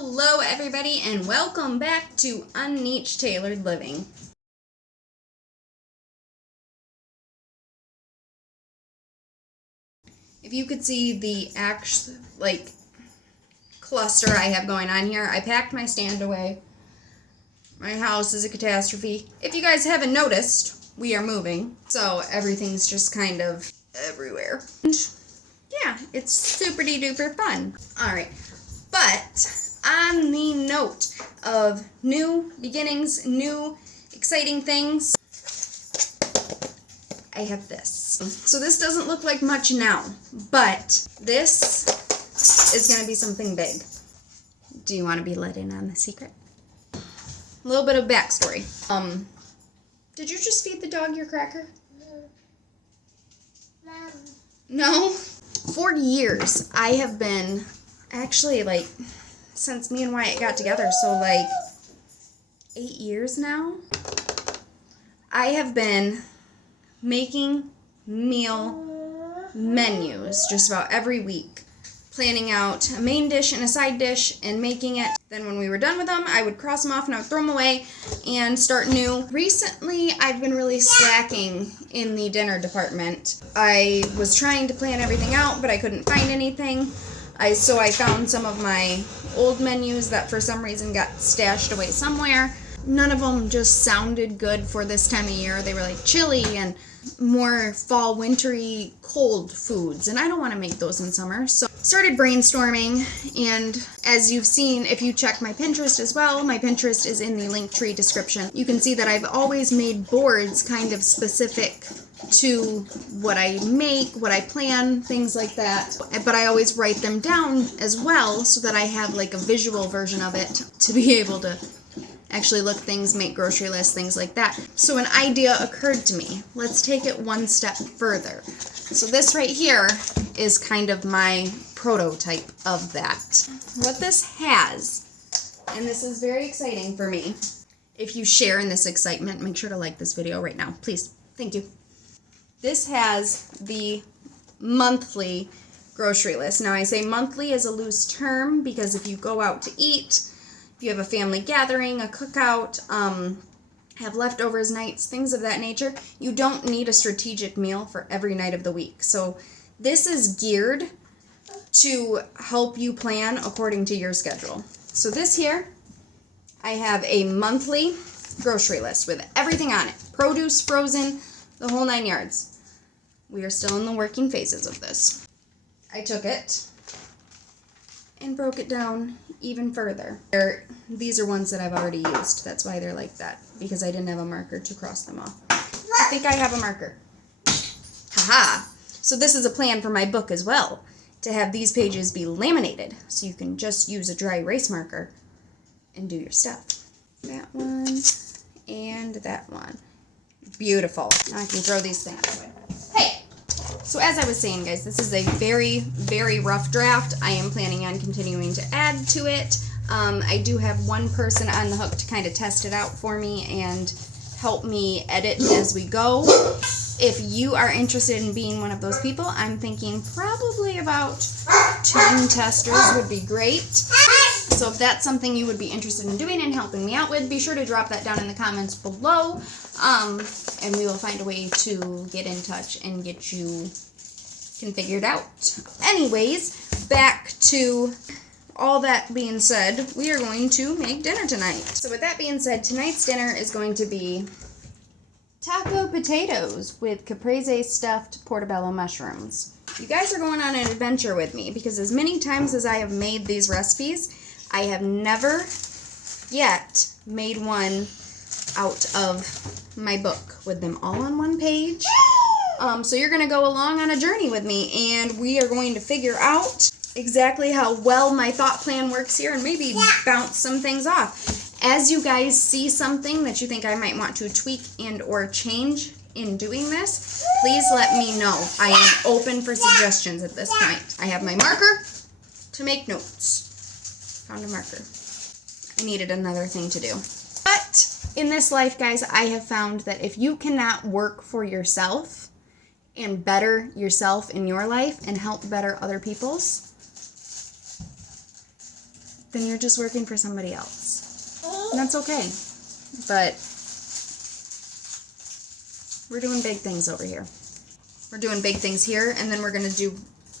Hello everybody and welcome back to Unniche Tailored Living. If you could see the cluster I have going on here, I packed my stand away. My house is a catastrophe. If you guys haven't noticed, we are moving, so everything's just kind of everywhere. And yeah, it's super duper fun. Alright, but on the note of new beginnings, new exciting things, I have this. So this doesn't look like much now, but this is going to be something big. Do you want to be let in on the secret? A little bit of backstory. Did you just feed the dog your cracker? No? For years, I have been, actually, since me and Wyatt got together, so 8 years now, I have been making meal menus just about every week. Planning out a main dish and a side dish and making it. Then when we were done with them, I would cross them off and I would throw them away and start new. Recently, I've been really slacking in the dinner department. I was trying to plan everything out, but I couldn't find anything. So I found some of my old menus that for some reason got stashed away somewhere. None of them just sounded good for this time of year. They were like chili and more fall, wintry, cold foods, and I don't want to make those in summer. So started brainstorming, and as you've seen, if you check my Pinterest as well, my Pinterest is in the Linktree description. You can see that I've always made boards kind of specific to what I make, what I plan, things like that. But I always write them down as well so that I have like a visual version of it to be able to actually look things, make grocery lists, things like that. So an idea occurred to me. Let's take it one step further. So this right here is kind of my prototype of that. What this has, and this is very exciting for me, if you share in this excitement, make sure to like this video right now, please. Thank you. This has the monthly grocery list. Now I say monthly as a loose term because if you go out to eat, if you have a family gathering, a cookout, have leftovers nights, things of that nature, you don't need a strategic meal for every night of the week. So this is geared to help you plan according to your schedule. So this here, I have a monthly grocery list with everything on it. Produce, frozen, the whole 9 yards. We are still in the working phases of this. I took it and broke it down even further. These are ones that I've already used. That's why they're like that, because I didn't have a marker to cross them off. I think I have a marker. Haha! So this is a plan for my book as well, to have these pages be laminated, so you can just use a dry erase marker and do your stuff. That one and that one. Beautiful. Now I can throw these things away. Hey! So as I was saying, guys, this is a very rough draft. I am planning on continuing to add to it. I do have one person on the hook to kind of test it out for me and help me edit as we go. If you are interested in being one of those people, I'm thinking probably about 10 testers would be great. So if that's something you would be interested in doing and helping me out with, be sure to drop that down in the comments below. And we will find a way to get in touch and get you configured out. Anyways, back to all that being said, we are going to make dinner tonight. So with that being said, tonight's dinner is going to be taco potatoes with caprese stuffed portobello mushrooms. You guys are going on an adventure with me because as many times as I have made these recipes, I have never yet made one out of my book with them all on one page. So you're going to go along on a journey with me, and we are going to figure out exactly how well my thought plan works here and maybe bounce some things off. As you guys see something that you think I might want to tweak and or change in doing this, please let me know. I am open for suggestions at this point. I have my marker to make notes. Found a marker. I needed another thing to do. But in this life, guys, I have found that if you cannot work for yourself and better yourself in your life and help better other people's, then you're just working for somebody else. And that's okay. But we're doing big things over here. We're doing big things here, and then we're going to do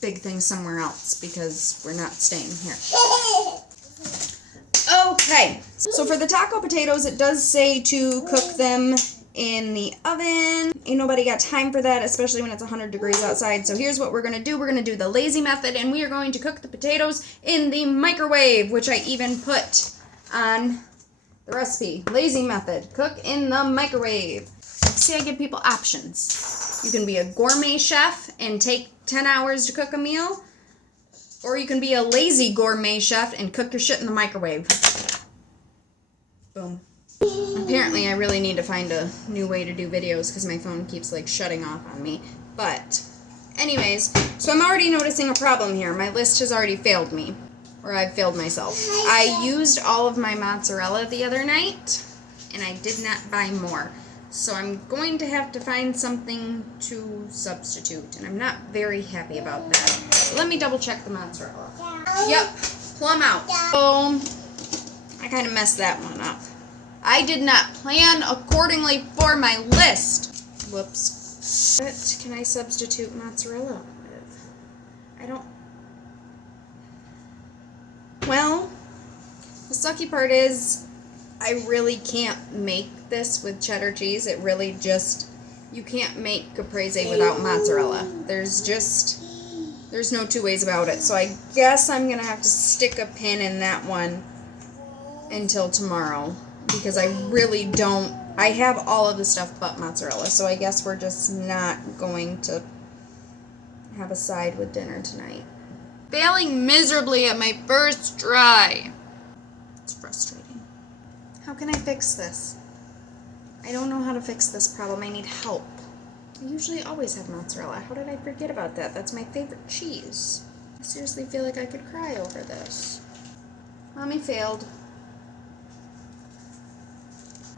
big things somewhere else because we're not staying here. Okay, so for the taco potatoes, it does say to cook them in the oven. Ain't nobody got time for that, especially when it's 100 degrees outside. So here's what we're going to do. We're going to do the lazy method, and we are going to cook the potatoes in the microwave, which I even put on the recipe. Lazy method, cook in the microwave. See, I give people options. You can be a gourmet chef and take 10 hours to cook a meal, or you can be a lazy gourmet chef and cook your shit in the microwave. Boom. Apparently, I really need to find a new way to do videos because my phone keeps like shutting off on me. But anyways, so I'm already noticing a problem here. My list has already failed me, or I've failed myself. I used all of my mozzarella the other night, and I did not buy more. So I'm going to have to find something to substitute, and I'm not very happy about that. But let me double check the mozzarella. Yep, plumb out. So I kind of messed that one up. I did not plan accordingly for my list. Whoops. What can I substitute mozzarella with? I don't... Well, the sucky part is I really can't make this with cheddar cheese. It really just... You can't make caprese without mozzarella. There's no two ways about it. So I guess I'm going to have to stick a pin in that one until tomorrow. Because I really don't... I have all of the stuff but mozzarella. So I guess we're just not going to have a side with dinner tonight. Failing miserably at my first try. It's frustrating. How can I fix this? I don't know how to fix this problem. I need help. I usually always have mozzarella. How did I forget about that? That's my favorite cheese. I seriously feel like I could cry over this. Mommy failed.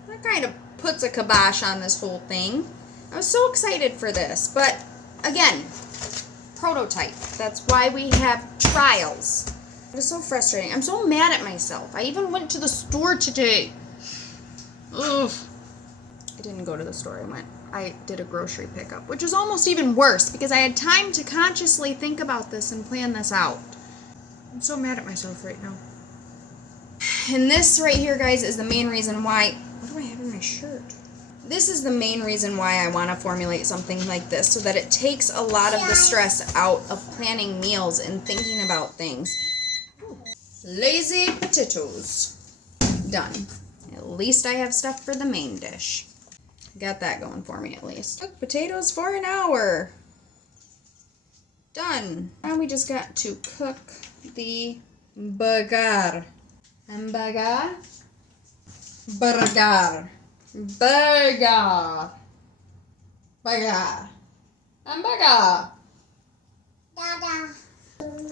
That kind of puts a kibosh on this whole thing. I was so excited for this, but again, prototype. That's why we have trials. It was so frustrating. I'm so mad at myself. I even went to the store today. Ugh. I didn't go to the store. I did a grocery pickup, which is almost even worse because I had time to consciously think about this and plan this out. I'm so mad at myself right now. And this right here, guys, is the main reason why... What do I have in my shirt? This is the main reason why I want to formulate something like this, so that it takes a lot of the stress out of planning meals and thinking about things. Ooh. Lazy potatoes. Done. At least I have stuff for the main dish. Got that going for me at least. Cook potatoes for an hour. Done. Now we just got to cook the burger. Hamburger. Burger. Burger. Burger. Hamburger.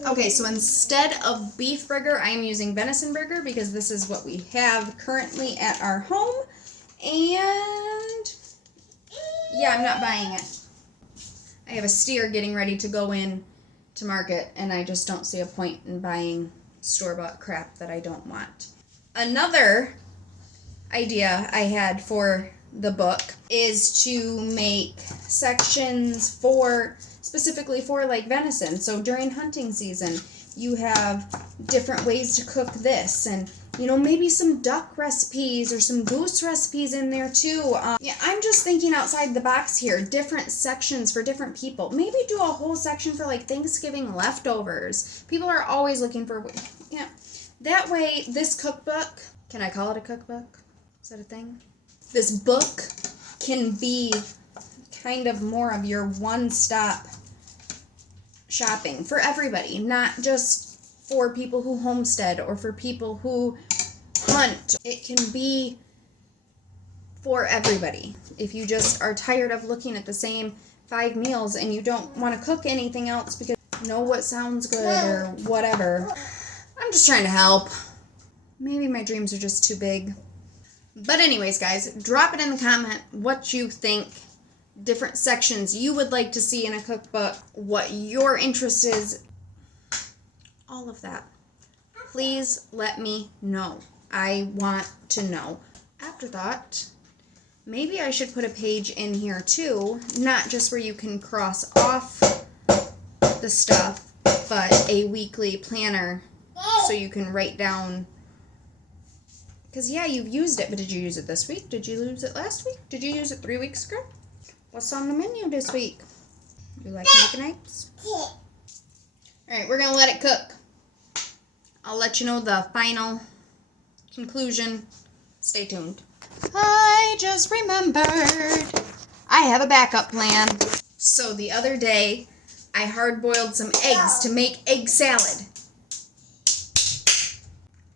Okay, so instead of beef burger, I am using venison burger because this is what we have currently at our home. And yeah, I'm not buying it. I have a steer getting ready to go in to market, and I just don't see a point in buying store-bought crap that I don't want. Another idea I had for the book is to make sections specifically for like venison. So during hunting season, you have different ways to cook this, and maybe some duck recipes or some goose recipes in there too. Yeah, I'm just thinking outside the box here. Different sections for different people. Maybe do a whole section for like Thanksgiving leftovers. People are always looking for, that way this cookbook, can I call it a cookbook? Is that a thing? This book can be kind of more of your one-stop shopping for everybody, not just for people who homestead or for people who hunt. It can be for everybody. If you just are tired of looking at the same 5 meals and you don't want to cook anything else because you know what sounds good or whatever. I'm just trying to help. Maybe my dreams are just too big. But anyways, guys, drop it in the comment what you think, different sections you would like to see in a cookbook, what your interest is, all of that. Please let me know. I want to know. Afterthought, maybe I should put a page in here too, not just where you can cross off the stuff, but a weekly planner so you can write down. Because, yeah, you've used it, but did you use it this week? Did you use it last week? Did you use it 3 weeks ago? What's on the menu this week? You like making eggs? Alright, we're going to let it cook. I'll let you know the final conclusion. Stay tuned. I just remembered I have a backup plan. So the other day, I hard-boiled some eggs to make egg salad.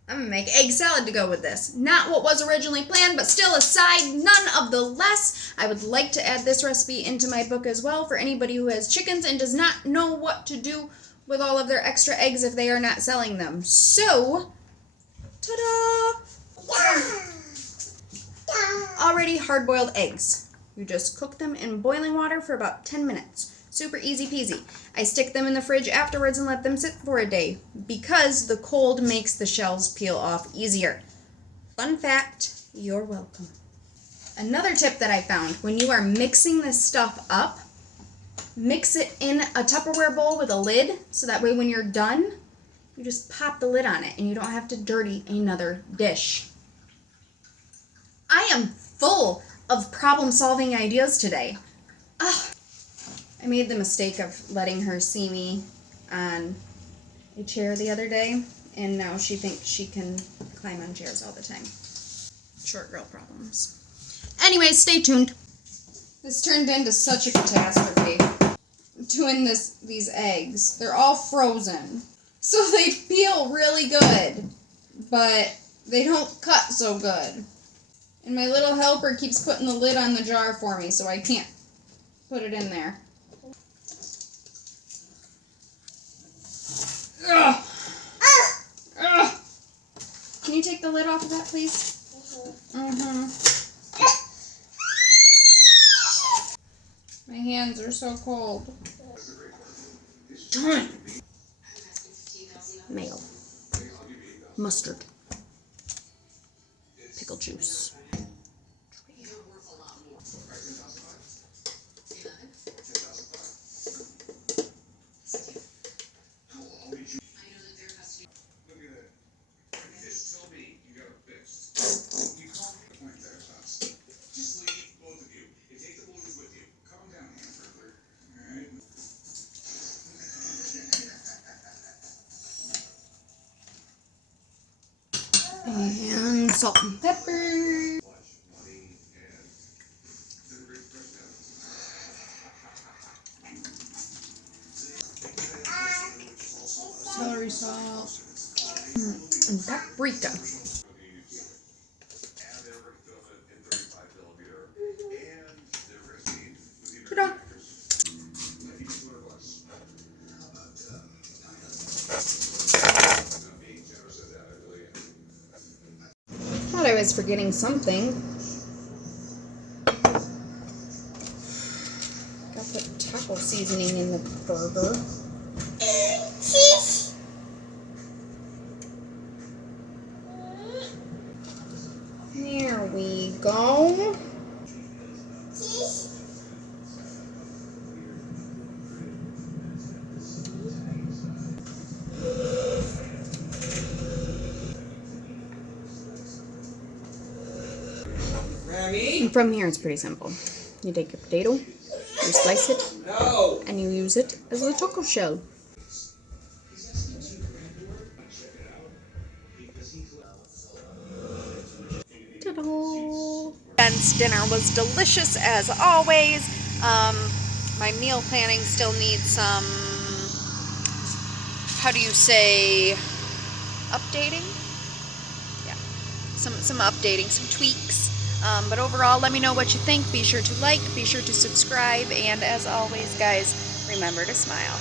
I'm going to make egg salad to go with this. Not what was originally planned, but still a side, none of the less. I would like to add this recipe into my book as well for anybody who has chickens and does not know what to do with all of their extra eggs if they are not selling them. So, ta-da! Already hard-boiled eggs. You just cook them in boiling water for about 10 minutes. Super easy peasy. I stick them in the fridge afterwards and let them sit for a day because the cold makes the shells peel off easier. Fun fact, you're welcome. Another tip that I found, when you are mixing this stuff up, mix it in a Tupperware bowl with a lid so that way when you're done, you just pop the lid on it and you don't have to dirty another dish. I am full of problem-solving ideas today. I made the mistake of letting her see me on a chair the other day, and now she thinks she can climb on chairs all the time. Short girl problems. Anyways, stay tuned. This turned into such a catastrophe. Doing these eggs. They're all frozen. So they peel really good, but they don't cut so good. And my little helper keeps putting the lid on the jar for me, so I can't put it in there. Ugh. Ugh. Can you take the lid off of that, please? My hands are so cold. Darn. Mayo. Mustard. Pickle juice. And salt and pepper. Celery salt. And paprika. Ta-da! Thought I was forgetting something. Got the taco seasoning in the burger. There we go. And from here, it's pretty simple. You take your potato, you slice it, and you use it as a taco shell. Ta-da! Dinner was delicious as always. My meal planning still needs some, how do you say, updating? Yeah, some updating, some tweaks. But overall, let me know what you think. Be sure to like, be sure to subscribe, and as always, guys, remember to smile.